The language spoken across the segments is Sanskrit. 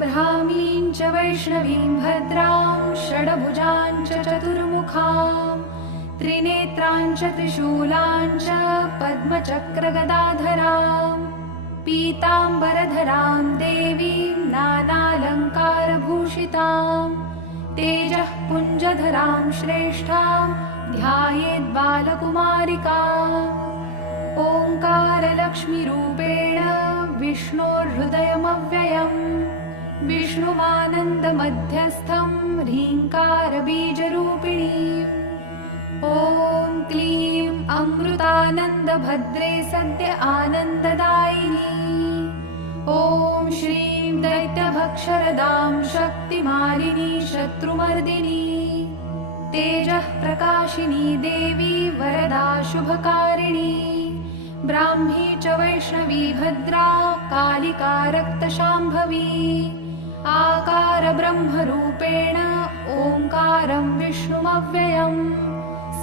ब्राह्मीं च वैष्णवीं भद्रां षड्भुजां च चतुर्मुखां त्रिनेत्रां च त्रिशूलां च पद्मचक्रगदाधरां पीताम्बरधरां देवीं नानालङ्कारभूषितां तेजः पुञ्जधरां श्रेष्ठां ध्यायेद्बालकुमारिकाम् ओङ्कारलक्ष्मीरूपेण विष्णोर्हृदयमव्ययम् विष्णुमानन्दमध्यस्थं ह्रीङ्कारबीजरूपिणीम् ॐ क्लीं अमृतानन्दभद्रे सद्य आनन्ददायिनी ॐ श्रीं दैत्यभक्षरदां शक्तिमालिनी शत्रुमर्दिनी तेजः प्रकाशिनी देवी वरदा शुभकारिणी ब्राह्मी च वैष्णवी भद्रा कालिका रक्तशाम्भवी आकार ब्रह्मरूपेण ओङ्कारं विष्णुमव्ययम्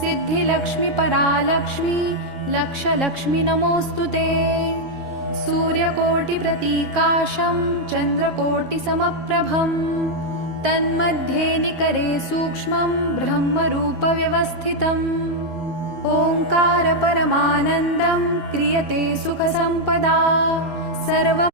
सिद्धिलक्ष्मी परालक्ष्मी लक्षलक्ष्मी नमोऽस्तु ते सूर्यकोटिप्रतीकाशं चन्द्रकोटिसमप्रभं तन्मध्ये निकरे सूक्ष्मं ब्रह्मरूपव्यवस्थितम् ओङ्कार परमानन्दं क्रियते सुखसम्पदा सर्व